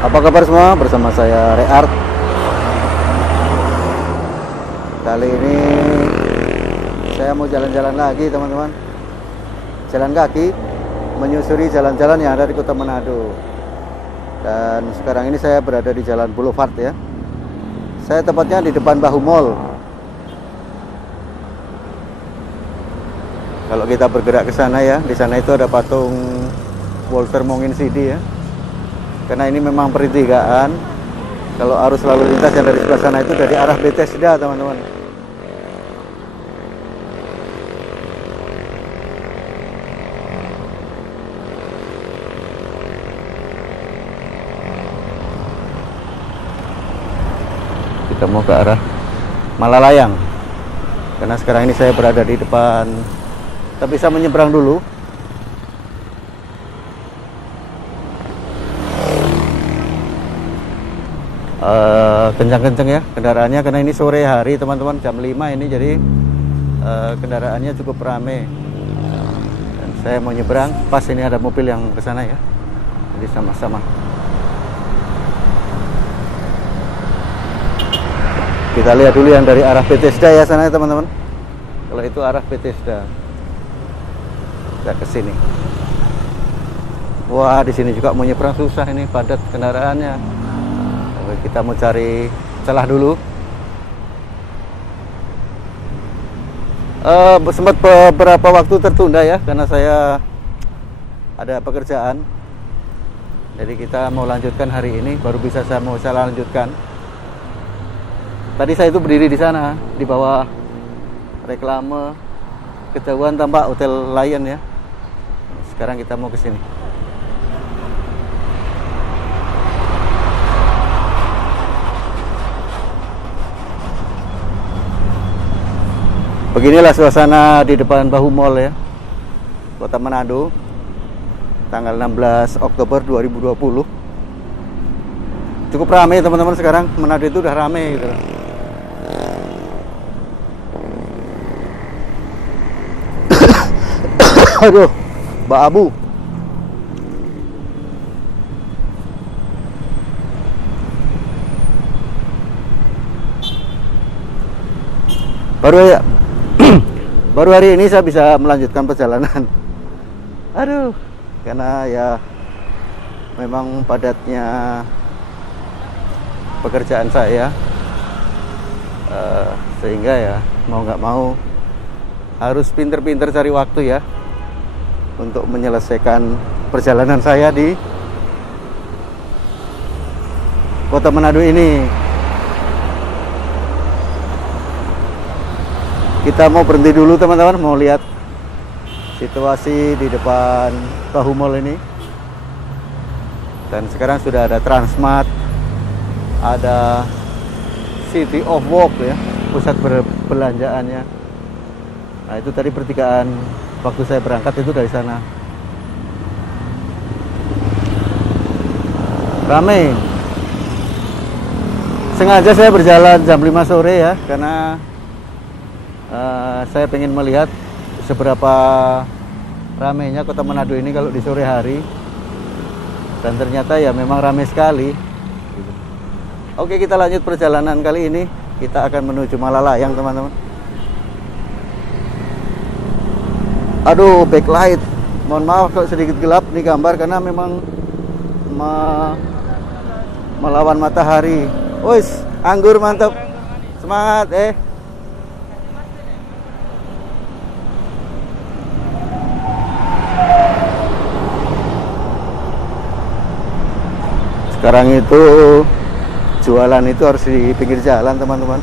Apa kabar semua? Bersama saya Reart. Kali ini saya mau jalan-jalan lagi teman-teman. Jalan kaki menyusuri jalan-jalan yang ada di Kota Manado. Dan sekarang ini saya berada di Jalan Boulevard ya. Saya tepatnya di depan Bahu Mall. Kalau kita bergerak ke sana ya, di sana itu ada patung Walter Mongin Sidi ya. Karena ini memang pertigaan. Kalau arus lalu lintas yang dari sebelah sana itu dari arah Bethesda, teman-teman. Kita mau ke arah Malalayang. Karena sekarang ini saya berada di depan. Kita bisa menyeberang dulu. Kencang-kencang ya kendaraannya, karena ini sore hari teman-teman, jam 5 ini, jadi kendaraannya cukup ramai. Dan saya mau nyebrang, pas ini ada mobil yang ke sana ya, jadi sama-sama. Kita lihat dulu yang dari arah Bethesda ya sana ya teman-teman. Kalau itu arah Bethesda, kita ke sini. Wah, di sini juga mau nyebrang susah, ini padat kendaraannya. Kita mau cari celah dulu. Sempat beberapa waktu tertunda ya, karena saya ada pekerjaan. Jadi kita mau lanjutkan hari ini, baru bisa saya lanjutkan. Tadi saya itu berdiri di sana, di bawah reklame, kejauhan tampak Hotel Lion ya. Sekarang kita mau ke sini. Beginilah suasana di depan Bahu Mall ya, Kota Manado, tanggal 16 Oktober 2020. Cukup ramai teman-teman, sekarang Manado itu udah ramai gitu. Aduh, Mbak Abu. Baru hari ini saya bisa melanjutkan perjalanan. Aduh, karena ya memang padatnya pekerjaan saya, sehingga ya mau nggak mau harus pinter-pinter cari waktu ya untuk menyelesaikan perjalanan saya di Kota Manado ini. Kita mau berhenti dulu teman-teman, mau lihat situasi di depan Bahu Mall ini. Dan sekarang sudah ada Transmart, ada City of Walk ya, pusat perbelanjaannya. Nah itu tadi pertigaan waktu saya berangkat itu dari sana. Ramai. Sengaja saya berjalan jam 5 sore ya, karena saya pengen melihat seberapa ramainya Kota Manado ini kalau di sore hari. Dan ternyata ya memang ramai sekali. Oke, kita lanjut perjalanan kali ini. Kita akan menuju Malalayang teman-teman. Aduh, backlight. Mohon maaf kalau sedikit gelap di gambar, karena memang melawan matahari. Wis, anggur mantap. Semangat Sekarang itu jualan itu harus di pinggir jalan teman-teman,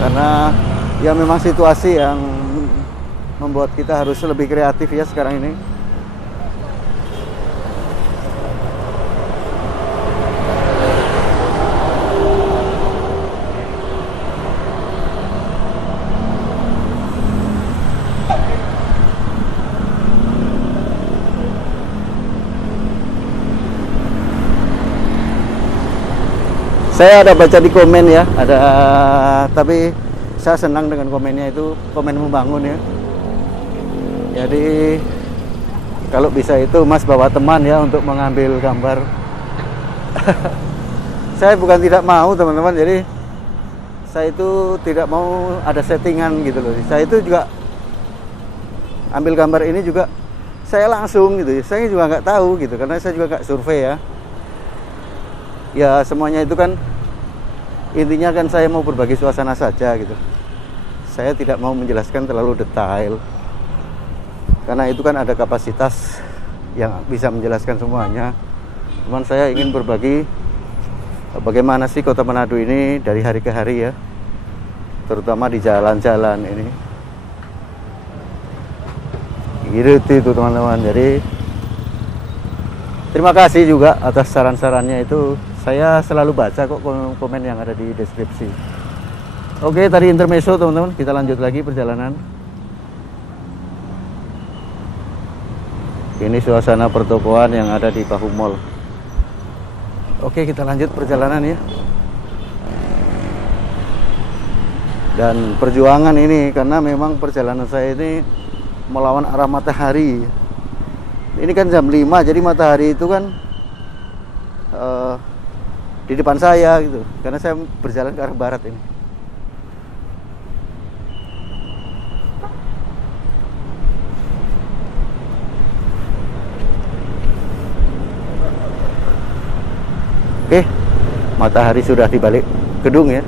karena ya memang situasi yang membuat kita harus lebih kreatif ya sekarang ini. Saya ada baca di komen ya, tapi saya senang dengan komennya, itu komen membangun ya. Jadi Kalau bisa itu Mas bawa teman ya untuk mengambil gambar. Saya bukan tidak mau teman-teman, jadi saya itu tidak mau ada settingan gitu loh. Saya itu juga ambil gambar ini juga saya langsung gitu. Saya juga nggak tahu gitu, karena saya juga nggak survei ya. Ya semuanya itu kan intinya kan saya mau berbagi suasana saja gitu. Saya tidak mau menjelaskan terlalu detail, karena itu kan ada kapasitas yang bisa menjelaskan semuanya. Cuman saya ingin berbagi bagaimana sih kota Manado ini dari hari ke hari ya, terutama di jalan-jalan ini. Gitu itu teman-teman. Jadi terima kasih juga atas saran-sarannya itu. Saya selalu baca kok komen yang ada di deskripsi. Oke, tadi intermezzo teman-teman. Kita lanjut lagi perjalanan. Ini suasana pertokoan yang ada di Bahu Mall. Oke, kita lanjut perjalanan ya. Dan perjuangan ini karena memang perjalanan saya ini melawan arah matahari. Ini kan jam 5, jadi matahari itu kan di depan saya gitu. Karena saya berjalan ke arah barat ini. Oke, matahari sudah di balik gedung ya.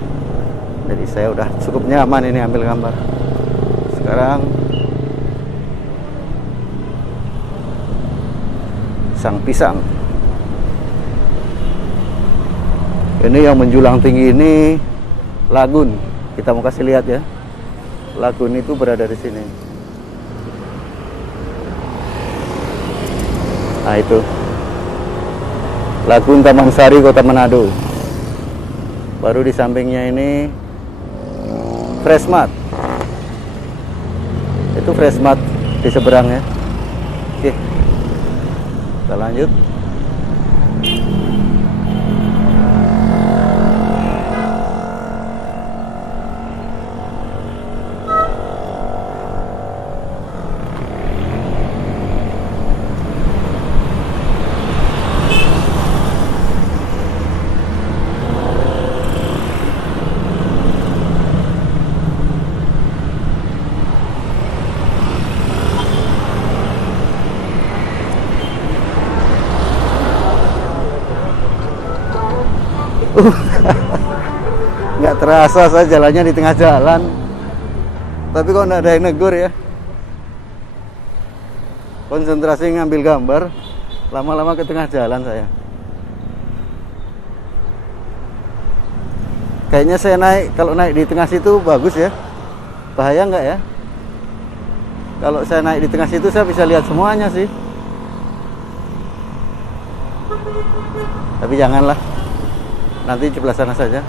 Jadi saya udah cukup nyaman ini ambil gambar. Sekarang Sang Pisang. Ini yang menjulang tinggi ini Lagun. Kita mau kasih lihat ya. Lagun itu berada di sini. Nah itu Lagun Taman Sari, Kota Manado. Baru di sampingnya ini Freshmart. Itu Freshmart di seberang ya. Oke, kita lanjut. Nggak terasa saya jalannya di tengah jalan, tapi kok nggak ada yang negur ya. Konsentrasi ngambil gambar, lama-lama ke tengah jalan saya. Kayaknya saya kalau naik di tengah situ bagus ya. Bahaya nggak ya? Kalau saya naik di tengah situ saya bisa lihat semuanya sih. Tapi janganlah, nanti sebelah sana saja.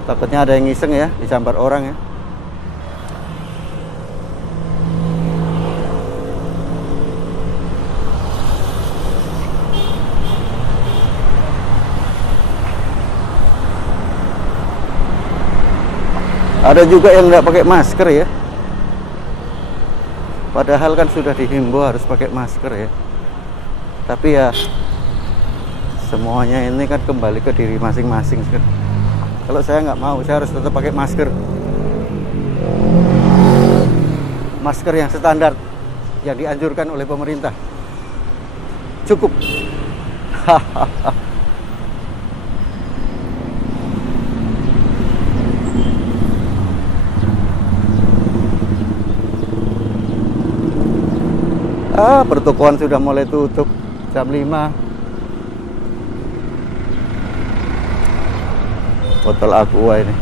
Takutnya ada yang ngiseng ya, disambar orang ya. Ada juga yang nggak pakai masker ya. Padahal kan sudah dihimbau harus pakai masker ya. Tapi ya semuanya ini kan kembali ke diri masing-masing kan. Kalau saya nggak mau, saya harus tetap pakai masker. Masker yang standar yang dianjurkan oleh pemerintah. Cukup. Pertokoan sudah mulai tutup jam 5. Botol aqua ini.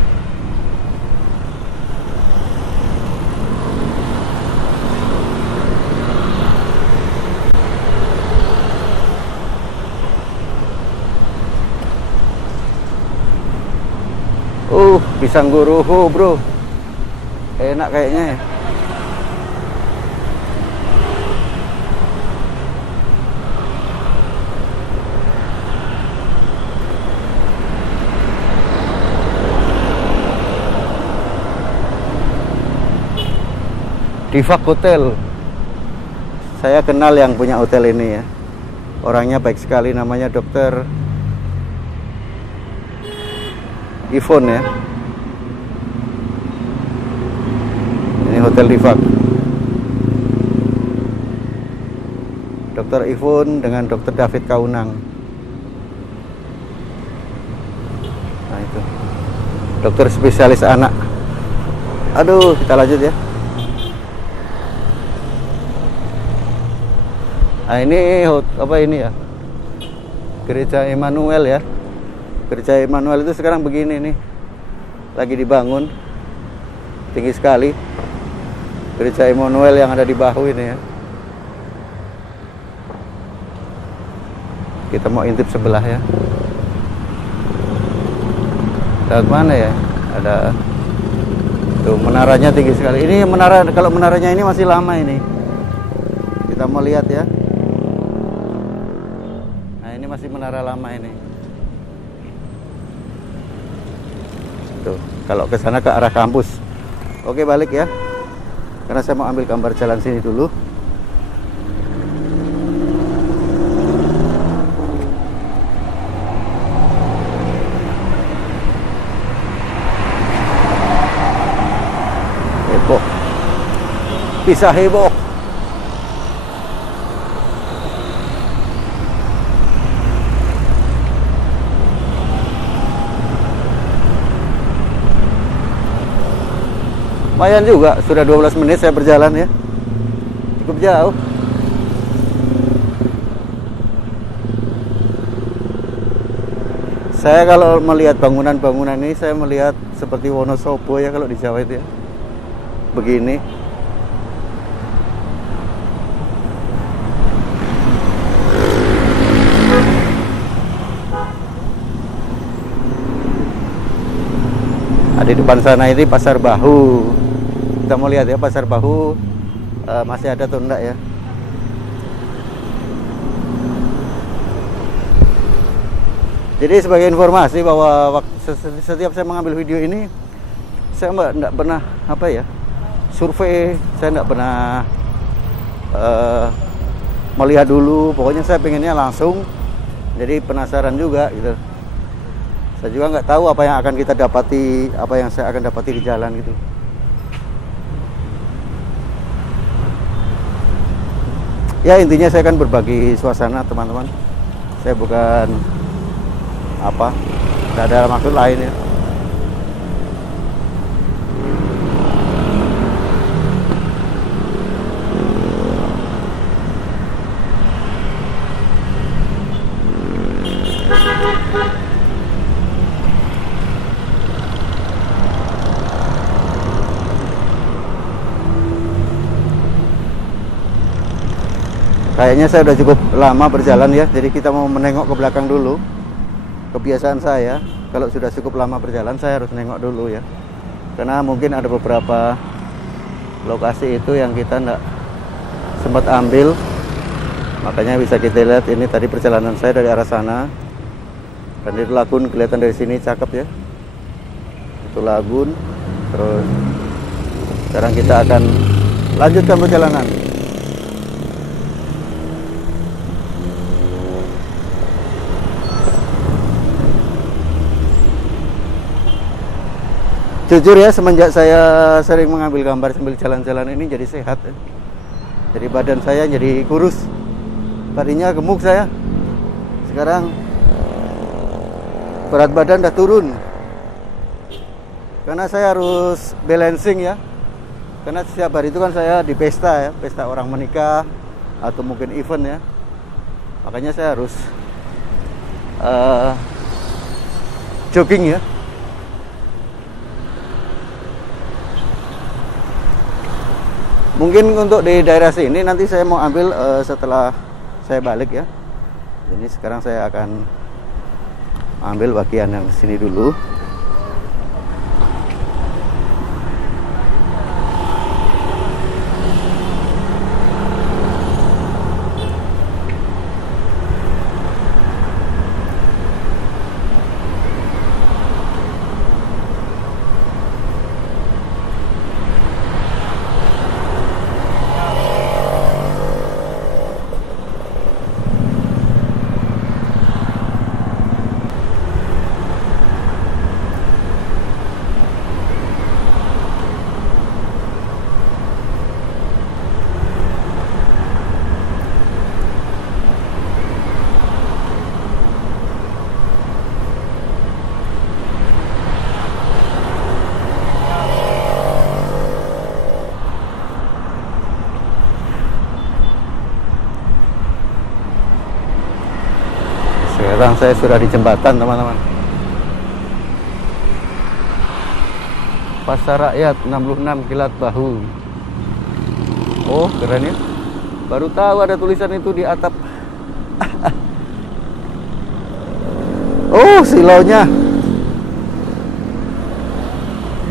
Pisang guruho bro, enak kayaknya ya. Diva Hotel Saya kenal yang punya hotel ini ya. Orangnya baik sekali, namanya Dokter Ivon ya. Ini Hotel Divak. Dokter Ivon dengan Dokter David Kaunang. Nah itu. Dokter spesialis anak. Aduh, kita lanjut ya. Nah ini apa ini ya? Gereja Emmanuel ya. Gereja Emmanuel itu sekarang begini nih. Lagi dibangun. Tinggi sekali. Gereja Emmanuel yang ada di bahu ini ya. Kita mau intip sebelah ya. Lewat mana ya? Ada tuh menaranya tinggi sekali. Ini menara, kalau menaranya ini masih lama ini. Kita mau lihat ya. Nah, ini masih menara lama ini. Tuh, kalau ke sana ke arah kampus. Oke, balik ya. Karena saya mau ambil gambar jalan sini dulu. Heboh. Bisa heboh. Lumayan juga, sudah 12 menit saya berjalan ya. Cukup jauh. Saya kalau melihat bangunan-bangunan ini, saya melihat seperti Wonosobo ya kalau di Jawa itu ya. Begini. Di depan sana ini Pasar Bahu. Kita mau lihat ya Pasar Bahu masih ada atau enggak ya. Jadi sebagai informasi bahwa setiap saya mengambil video ini, saya enggak pernah apa ya, survei, saya enggak pernah melihat dulu. Pokoknya saya pengennya langsung, jadi penasaran juga gitu. Saya juga nggak tahu apa yang akan kita dapati, apa yang saya akan dapati di jalan gitu. Ya intinya saya akan berbagi suasana teman-teman. Saya bukan apa, tidak ada maksud lain ya. Kayaknya saya udah cukup lama berjalan ya, jadi kita mau menengok ke belakang dulu. Kebiasaan saya, kalau sudah cukup lama berjalan, saya harus nengok dulu ya. Karena mungkin ada beberapa lokasi itu yang kita enggak sempat ambil. Makanya bisa kita lihat ini tadi perjalanan saya dari arah sana. Dan itu lagun kelihatan dari sini, cakep ya. Itu lagun. Terus sekarang kita akan lanjutkan perjalanan. Jujur ya, semenjak saya sering mengambil gambar sambil jalan-jalan ini jadi sehat ya. Jadi badan saya jadi kurus. Tadinya gemuk saya. Sekarang berat badan udah turun. Karena saya harus balancing ya. Karena setiap hari itu kan saya di pesta ya, pesta orang menikah atau mungkin event ya. Makanya saya harus jogging ya. Mungkin untuk di daerah sini nanti saya mau ambil setelah saya balik ya. Ini sekarang saya akan ambil bagian yang sini dulu. Sekarang saya sudah di jembatan, teman-teman. Pasar Rakyat 66 Kilat Bahu. Oh, keren ya. Baru tahu ada tulisan itu di atap. Oh, silonya.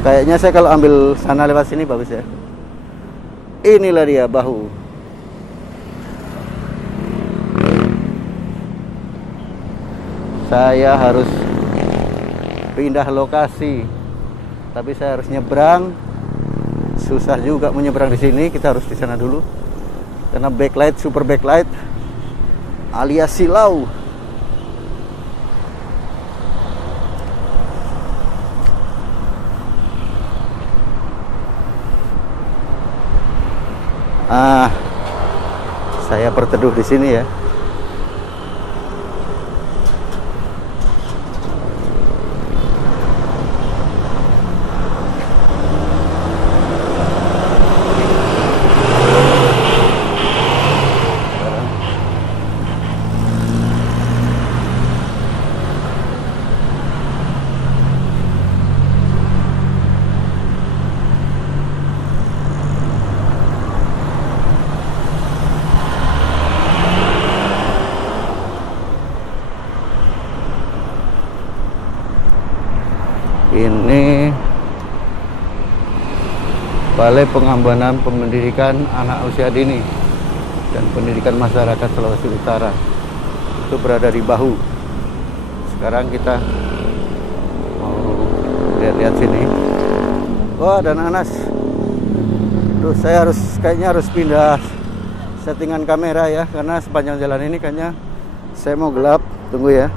Kayaknya saya kalau ambil sana lewat sini bagus ya. Inilah dia Bahu. Saya harus pindah lokasi, tapi saya harus nyebrang. Susah juga menyeberang di sini. Kita harus di sana dulu, karena backlight, super backlight, alias silau. Saya berteduh di sini ya. Ini Balai Pengembangan Pendidikan Anak Usia Dini dan Pendidikan Masyarakat Sulawesi Utara. Itu berada di Bahu. Sekarang kita mau lihat-lihat sini. Wah, ada nanas. Tuh, saya kayaknya harus pindah settingan kamera ya, karena sepanjang jalan ini kayaknya saya mau gelap. Tunggu ya.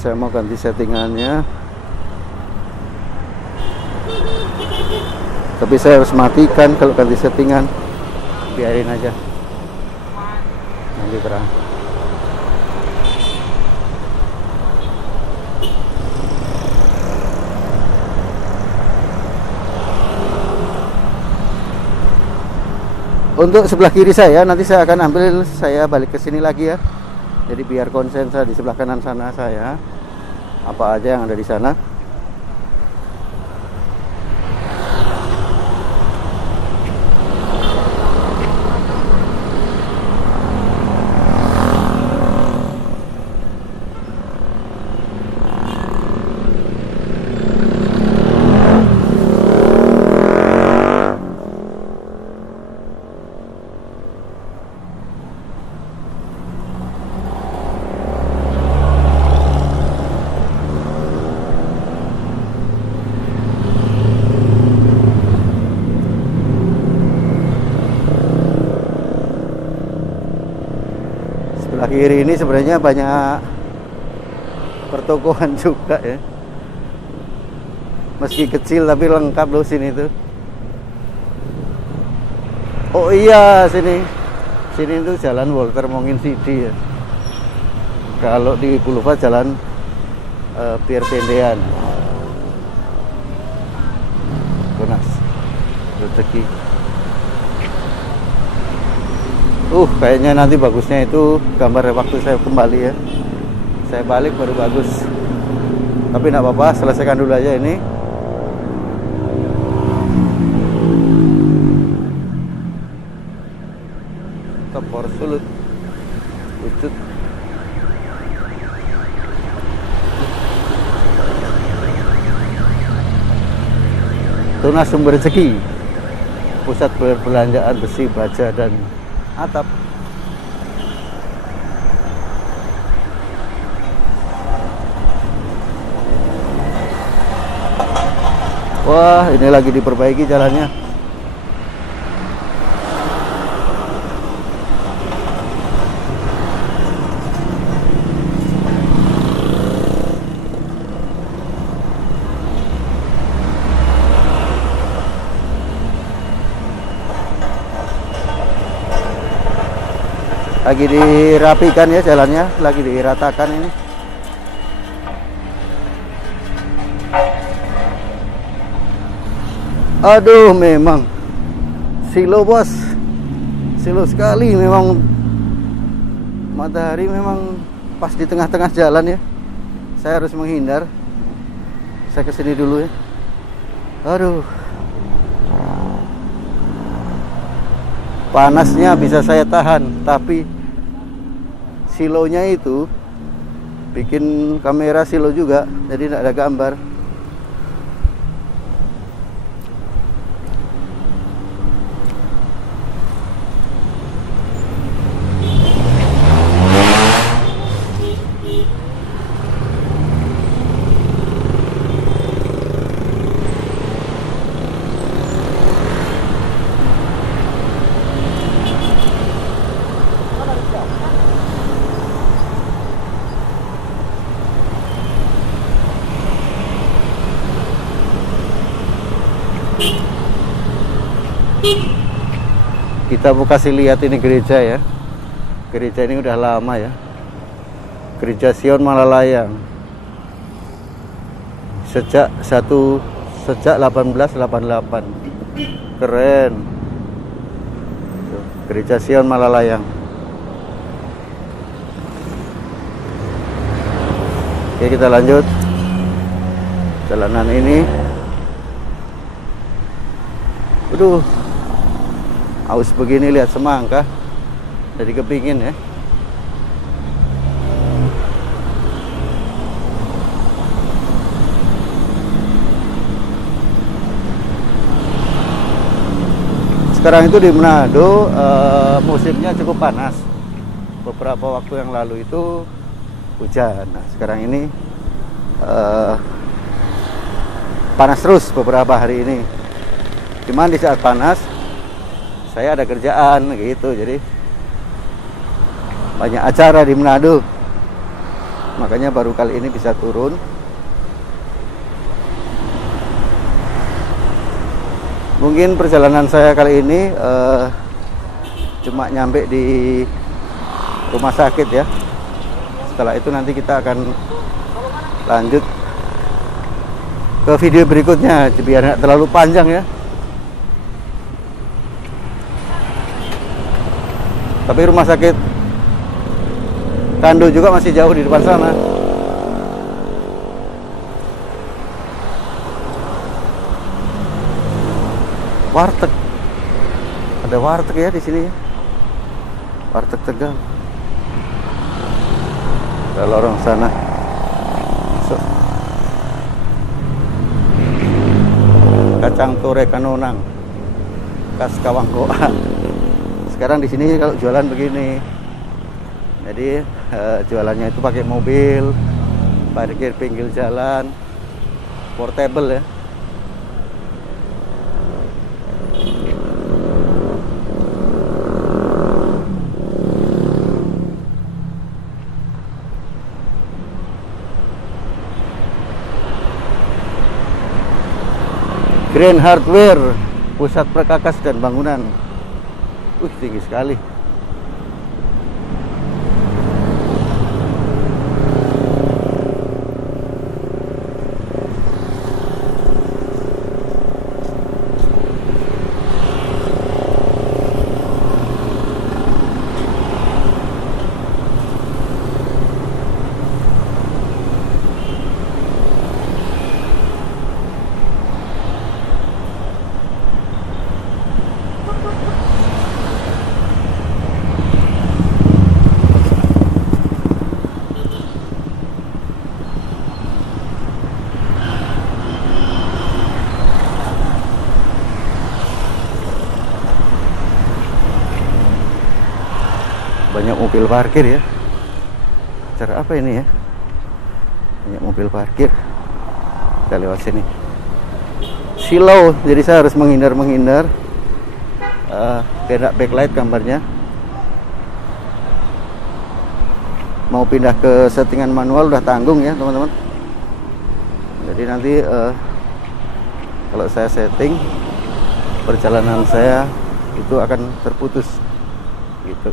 Saya mau ganti settingannya. Tapi saya harus matikan kalau ganti settingan. Biarin aja, nanti terang. Untuk sebelah kiri saya, nanti saya akan ambil, saya balik ke sini lagi ya. Jadi biar konsen saya di sebelah kanan sana saya. Apa aja yang ada di sana. Kiri ini sebenarnya banyak pertokoan juga ya. Meski kecil tapi lengkap loh sini tuh. Oh iya, sini tuh jalan Walter Mongin City ya. Kalau di Boulevard jalan Pier Tendean. Tunas rezeki. Kayaknya nanti bagusnya itu gambar waktu saya kembali ya. Saya balik baru bagus. Tapi enggak apa-apa, selesaikan dulu aja ini. Tepor sulut. Wujud. Tunas Sumber Rezeki. Pusat perbelanjaan besi, baja dan atap. Wah, ini lagi diperbaiki jalannya. Lagi dirapikan ya jalannya, lagi diratakan ini. Aduh, memang silo bos, silo sekali memang. Matahari memang pas di tengah-tengah jalan ya. Saya harus menghindar. Saya kesini dulu ya. Aduh, panasnya bisa saya tahan, tapi silonya itu bikin kamera silo juga, jadi tidak ada gambar. Kita mau kasih lihat ini gereja ya. Gereja ini udah lama ya. Gereja Sion Malalayang. Sejak 1888. Keren. Gereja Sion Malalayang. Oke, kita lanjut. Jalanan ini. Aduh, aus begini lihat semangka, jadi kepingin ya. Sekarang itu di Manado musimnya cukup panas. Beberapa waktu yang lalu itu hujan. Nah, sekarang ini panas terus beberapa hari ini. Cuman di saat panas saya ada kerjaan gitu, jadi banyak acara di Manado. Makanya baru kali ini bisa turun. Mungkin perjalanan saya kali ini cuma nyampe di rumah sakit ya. Setelah itu nanti kita akan lanjut ke video berikutnya biar nggak terlalu panjang ya. Tapi rumah sakit Kando juga masih jauh di depan sana. Warteg, ada warteg ya di sini. Warteg Tegal. Ada lorong sana. Kacang tore kanonang, khas Kawangkoa. Sekarang di sini kalau jualan begini, jadi jualannya itu pakai mobil, parkir pinggir jalan, portable ya. Grand Hardware, pusat perkakas dan bangunan. Tinggi sekali. Banyak mobil parkir ya. Cara apa ini ya? Banyak mobil parkir. Kita lewat sini. Silau, jadi saya harus menghindar. Tidak backlight gambarnya. Mau pindah ke settingan manual udah tanggung ya teman-teman. Jadi nanti kalau saya setting, perjalanan saya itu akan terputus gitu.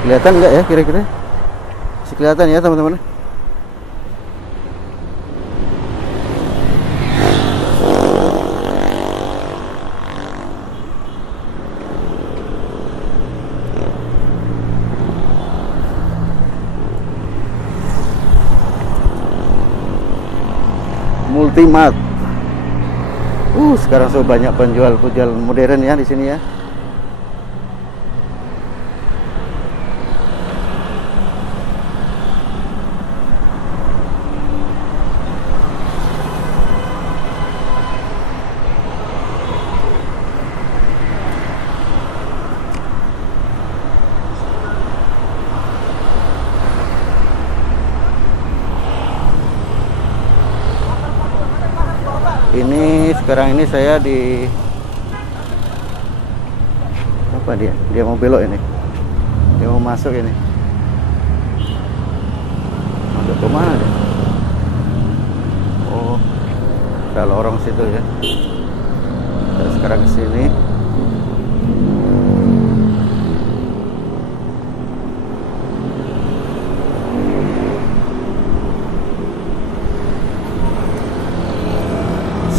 Kelihatan enggak ya kira-kira? Masih kelihatan ya teman-teman? Ultimate. Sekarang so banyak penjual modern ya di sini ya. Ini sekarang ini saya di apa dia mau belok ini, dia mau masuk ini, masuk ke mana dia? Oh, ada lorong situ ya. Kita sekarang ke sini.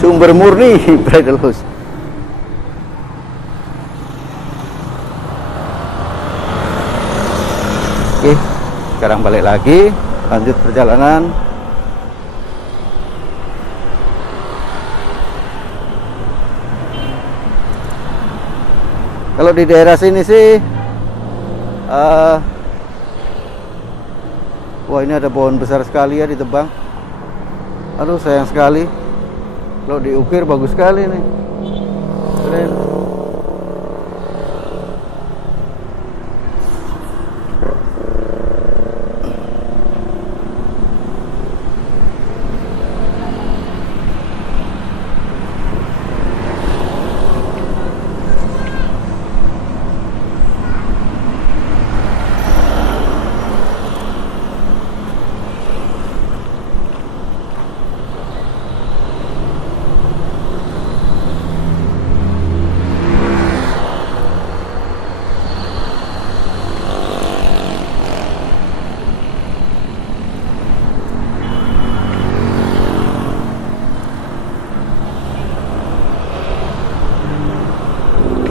Sumber murni bridal house. Oke, sekarang balik lagi, lanjut perjalanan. Kalau di daerah sini sih, wah ini ada pohon besar sekali ya ditebang. Aduh sayang sekali. Kalau diukir bagus sekali nih. Keren.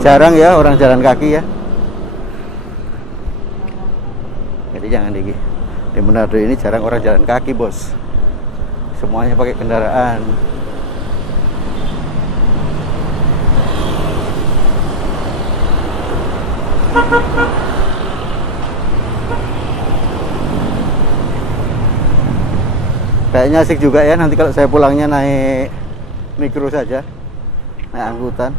Jarang ya orang jalan kaki ya. Jadi jangan di Manado ini jarang orang jalan kaki, bos. Semuanya pakai kendaraan. Kayaknya asik juga ya nanti kalau saya pulangnya naik mikro saja, naik angkutan.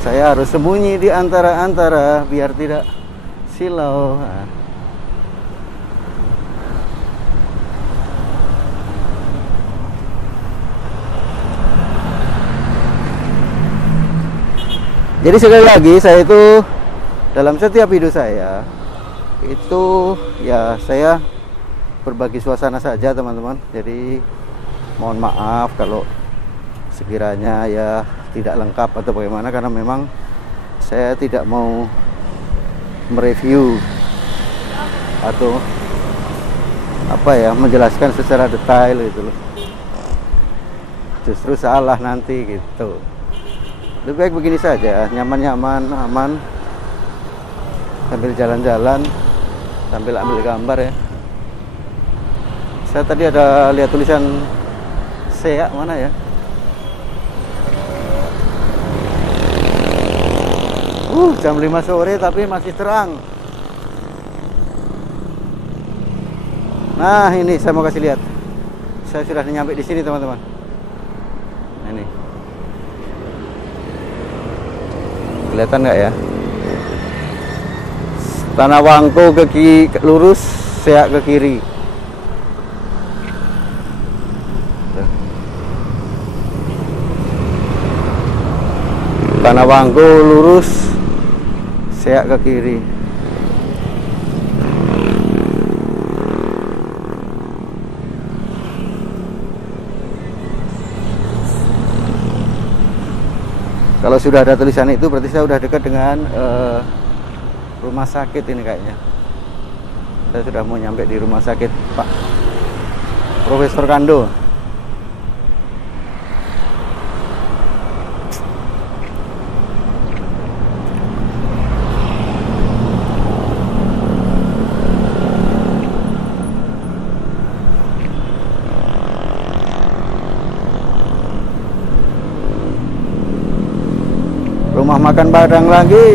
Saya harus sembunyi di antara-antara biar tidak silau. Jadi sekali lagi saya itu dalam setiap video saya itu ya saya berbagi suasana saja teman-teman. Jadi mohon maaf kalau sekiranya ya tidak lengkap atau bagaimana, karena memang saya tidak mau mereview atau apa ya menjelaskan secara detail gitu loh. Justru salah nanti gitu. Lebih baik begini saja, nyaman-nyaman, aman, sambil jalan-jalan, sambil ambil gambar ya. Saya tadi ada lihat tulisan SEA mana ya? Jam 5 sore tapi masih terang. Nah ini saya mau kasih lihat. Saya sudah nyampe di sini teman-teman. Ini kelihatan nggak ya? Tanah Wangko ke lurus, SEA ke kiri. Tanah Wangko lurus, SEA ke kiri. Kalau sudah ada tulisan itu berarti saya sudah dekat dengan rumah sakit ini kayaknya. Saya sudah mau nyampe di rumah sakit Pak Profesor Kando. rumah makan Padang lagi.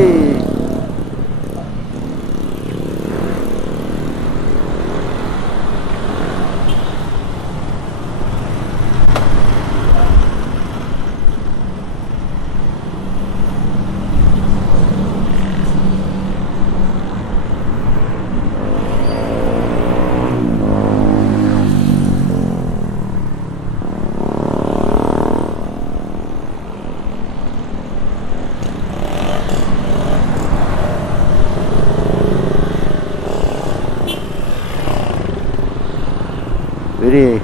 Jadi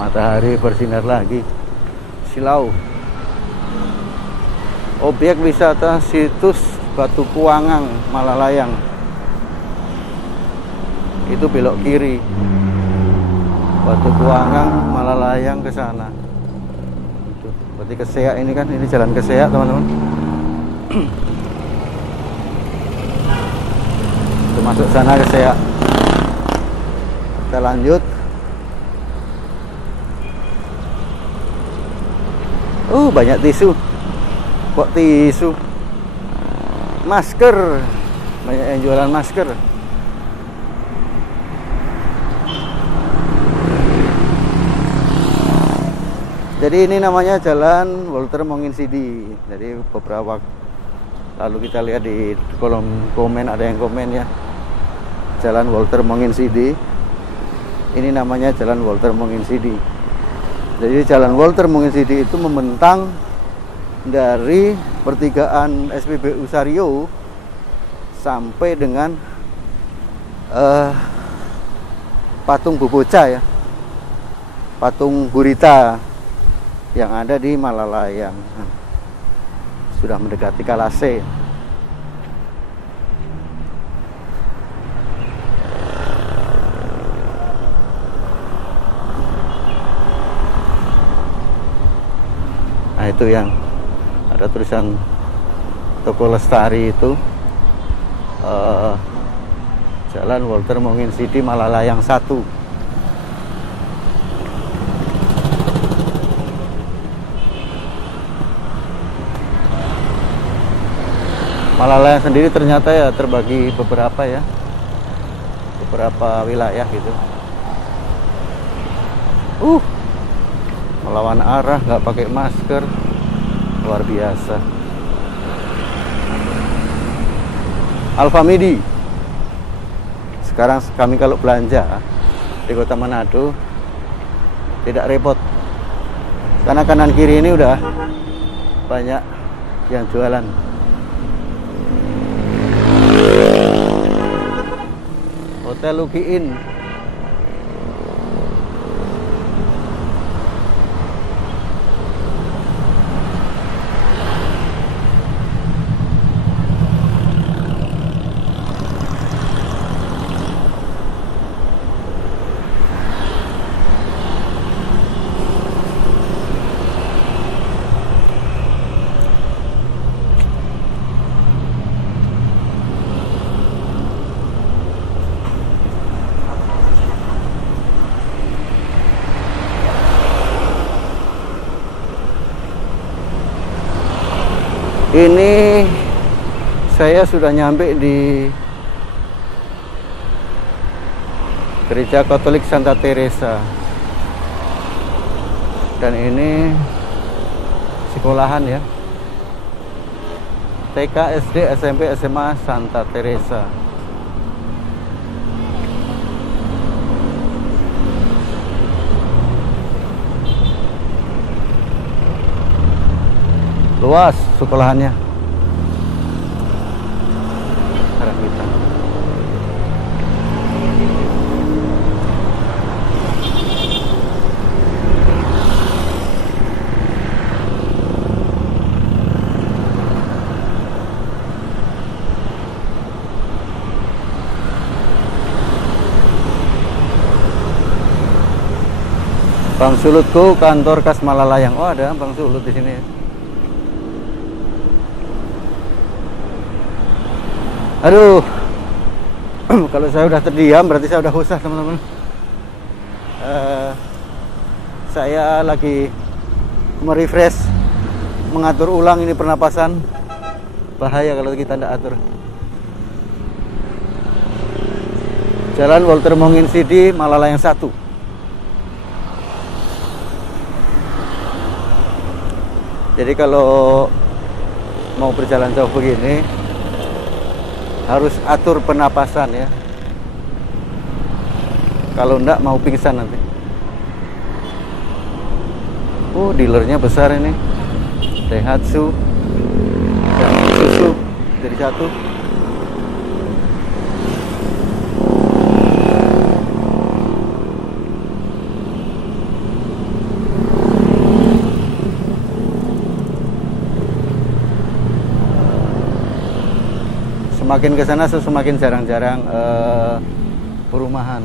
matahari bersinar lagi. Silau. Objek wisata situs Batu Kuangang Malalayang. Itu belok kiri. Batu Kuangang Malalayang ke sana. Itu berarti ke Seak ini kan, ini jalan ke Seak, teman-teman. Itu masuk sana ke Seak. Kita lanjut. Banyak tisu. Kok tisu? Masker. Banyak yang jualan masker. Jadi ini namanya Jalan Walter Monginsidi. Jadi beberapa waktu lalu kita lihat di kolom komen, ada yang komen ya, Jalan Walter Monginsidi. Ini namanya Jalan Walter Monginsidi. Jadi Jalan Walter Monginsidi itu membentang dari pertigaan SPBU Sario sampai dengan patung Buboca ya, patung Gurita yang ada di Malalayang. Sudah mendekati Kalase. Nah itu yang ada tulisan Toko Lestari itu, Jalan Walter Monginsidi Malalayang 1. Malalayang sendiri ternyata ya terbagi beberapa ya, beberapa wilayah gitu. Melawan arah, nggak pakai masker, luar biasa. Alfamidi. Sekarang kami kalau belanja di Kota Manado tidak repot, karena kanan kiri ini udah banyak yang jualan. Hotel Lukiin. Ini saya sudah nyampe di Gereja Katolik Santa Teresa. Dan ini sekolahan ya. TK, SD, SMP, SMA Santa Teresa. Luas sekolahannya. Sekarang kita Bang Sulutku, kantor Kas Malalayang. Oh, ada Bang Sulut di sini. Aduh, kalau saya udah terdiam berarti saya udah usah, teman-teman. Saya lagi merefresh, mengatur ulang ini pernapasan. bahaya kalau kita tidak atur. Jalan Walter Mongin Sidi Malalayang 1. Jadi kalau mau berjalan jauh begini harus atur penapasan ya. Kalau enggak mau pingsan nanti. Oh, dealernya besar ini. Daihatsu dan Isuzu jadi satu. Semakin ke sana semakin jarang-jarang perumahan.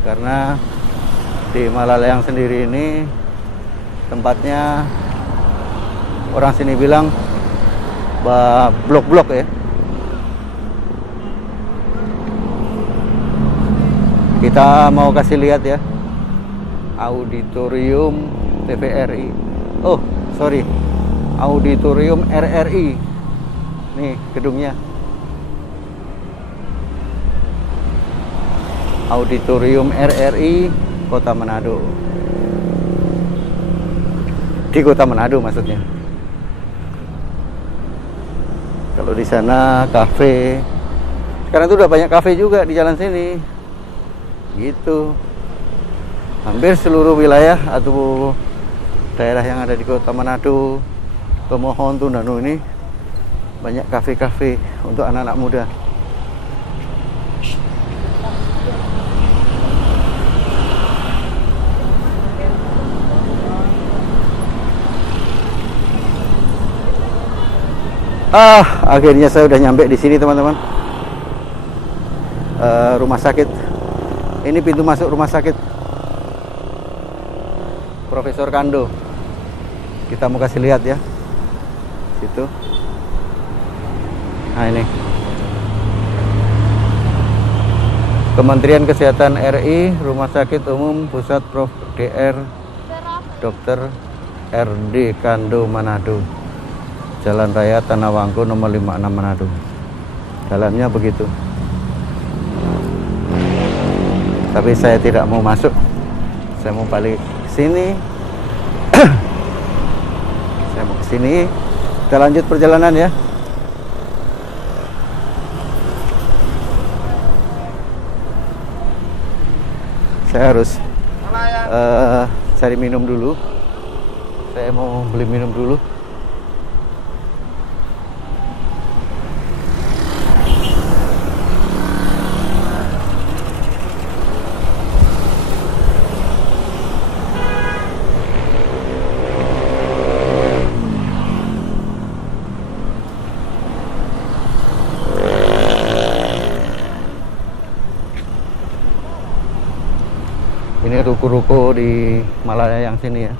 Karena di Malalayang sendiri ini tempatnya orang sini bilang blok-blok ya. Kita mau kasih lihat ya auditorium TVRI. Oh sorry, auditorium RRI. Nih gedungnya. Auditorium RRI Kota Manado. Di Kota Manado maksudnya. Kalau di sana kafe. Sekarang tuh udah banyak kafe juga di jalan sini. Gitu. Hampir seluruh wilayah atau daerah yang ada di Kota Manado, Tomohon, Tundanu ini banyak kafe-kafe untuk anak-anak muda. Akhirnya saya udah nyampe di sini teman-teman. Rumah sakit. Ini pintu masuk rumah sakit Profesor Kando. Kita mau kasih lihat ya. Situ. Nah ini. Kementerian Kesehatan RI, Rumah Sakit Umum Pusat Prof. Dr. Dr. RD Kando Manado. Jalan Raya Tanah Wangko nomor 56 Manado. Dalamnya begitu. Tapi saya tidak mau masuk. Saya mau balik ke sini. Saya mau ke sini. Kita lanjut perjalanan ya. Saya harus cari minum dulu. Saya mau beli minum dulu. Ini ruko-ruko di Malalayang sini ya.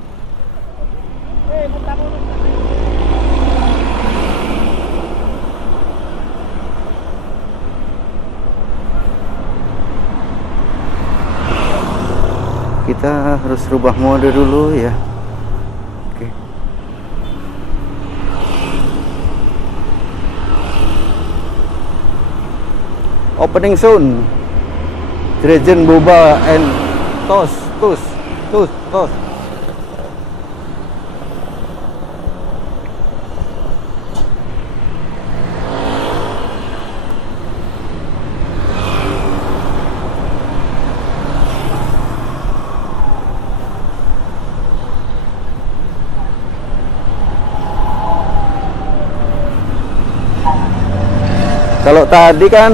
Kita harus rubah mode dulu ya. Oke. Opening soon. Dragon Boba and tos. Kalau tadi kan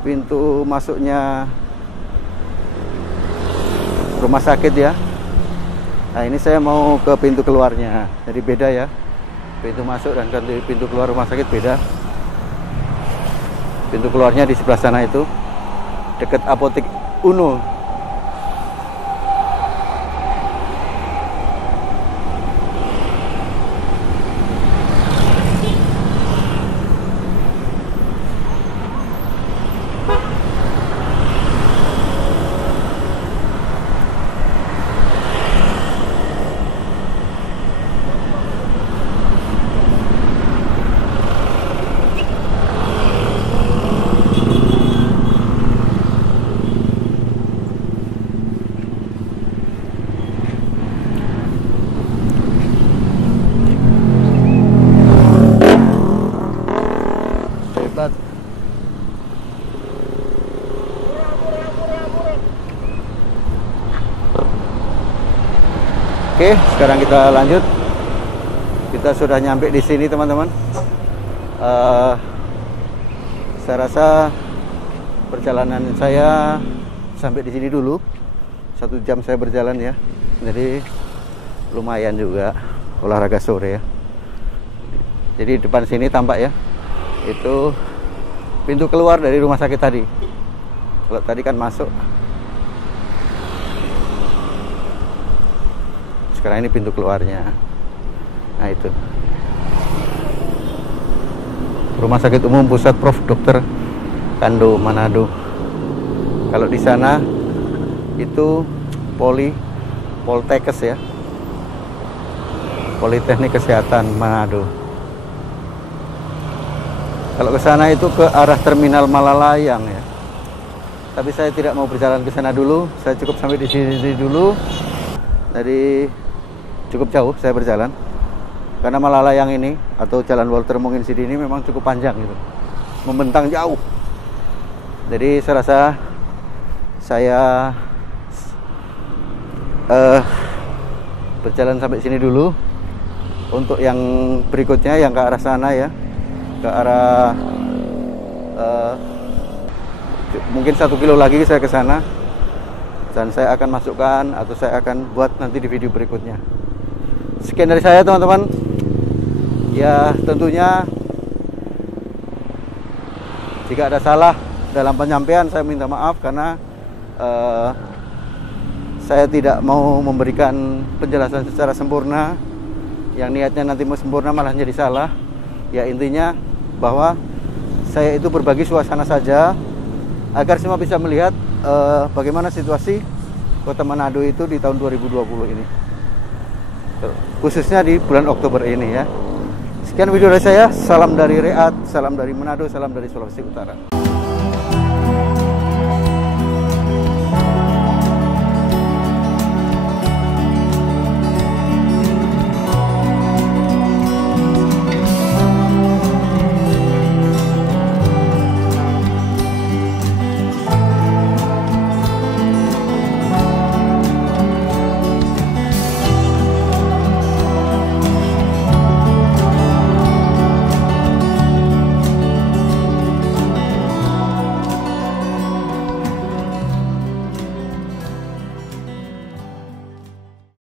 pintu masuknya rumah sakit ya. Nah ini saya mau ke pintu keluarnya. Jadi beda ya. Pintu masuk dan pintu keluar rumah sakit beda. Pintu keluarnya di sebelah sana itu, dekat apotek Uno. Oke, sekarang kita lanjut. Kita sudah nyampe di sini teman-teman. Saya rasa perjalanan saya sampai di sini dulu. 1 jam saya berjalan ya. Jadi lumayan juga olahraga sore ya. Jadi depan sini tampak ya. Itu pintu keluar dari rumah sakit tadi. Kalau tadi kan masuk. Sekarang ini pintu keluarnya. Nah itu Rumah Sakit Umum Pusat Prof. Dr. Kando Manado. Kalau di sana itu Poltekes ya, Politeknik Kesehatan Manado. Kalau ke sana itu ke arah Terminal Malalayang ya. Tapi saya tidak mau berjalan ke sana dulu. Saya cukup sampai di sini dulu. Jadi cukup jauh saya berjalan, karena Malalayang ini atau Jalan Walter Monginsidi ini memang cukup panjang gitu, membentang jauh. Jadi saya rasa saya berjalan sampai sini dulu. Untuk yang berikutnya yang ke arah sana ya, ke arah mungkin 1 kilo lagi saya ke sana, dan saya akan masukkan atau saya akan buat nanti di video berikutnya. Sekian dari saya teman-teman. Ya tentunya jika ada salah dalam penyampaian saya minta maaf, karena saya tidak mau memberikan penjelasan secara sempurna. Yang niatnya nanti mau sempurna malah jadi salah. Ya intinya bahwa saya itu berbagi suasana saja, agar semua bisa melihat bagaimana situasi Kota Manado itu di tahun 2020 ini, khususnya di bulan Oktober ini ya. Sekian video dari saya. Salam dari Reat, salam dari Manado, salam dari Sulawesi Utara.